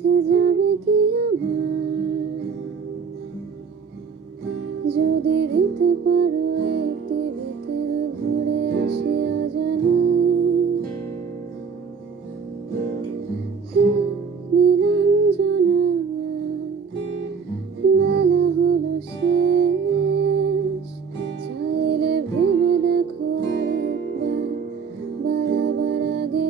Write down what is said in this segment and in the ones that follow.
সাথে যাবে কি আমার? যদি দিতে পারো একটি বিকেল ঘুরে আসি অজানে। হে নীলাঞ্জনা, বেলা হলো শেষ, চাইলে ভেবে দেখো আরেকবার বাড়াবার আগে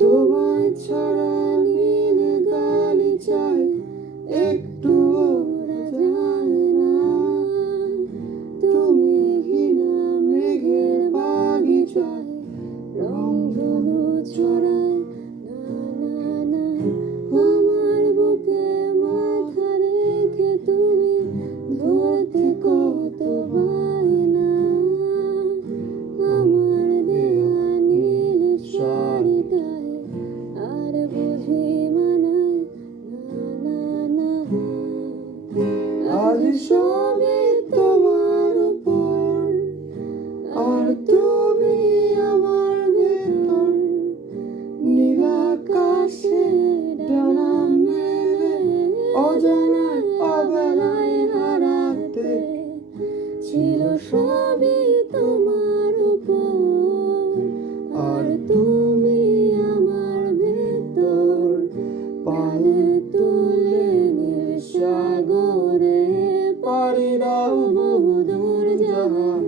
তোমায় ছাড়া নীল গালিচায় একটুও ওরা যায় না। তুমি হীনা মেঘের বাগিচায় রংধনু ছড়ায় না না না। আমার বুকে মাথা রেখে তুমি ধরতে কত বায়না। আমার দেয়া নীল শাড়িটায় আর বুঝি মানায় না না না। আজ সবে তোমার উপর, আর তুমি আমার ভেতর। নীল আকাশে ডানা মেলে অজানায় অবেলায় হারাতে ছিল সবই তোমার উপর, আর তুমি আমার ভেতর। পালে তুলে নীল সাগরে পাড়ি দাও বহুদূর জাহাজ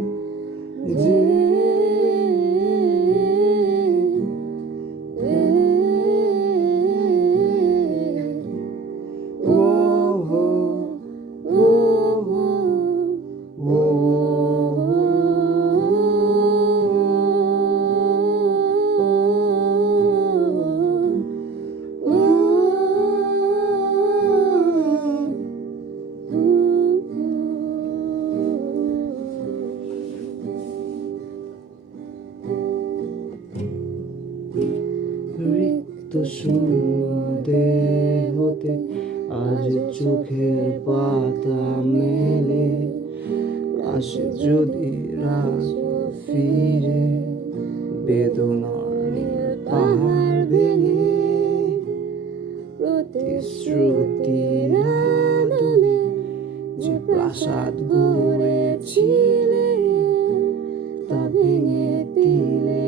যে। ও হো ও হো ও রিক্ত শূন্য দেহতে আজ চোখের পাতা মেলে। আসে যদি রাত ফিরে বেদনার নীল পাহাড় ভেঙে। প্রতিশ্রুতির আদলে যে প্রাসাদ গড়েছিলে তা ভেঙে দিলে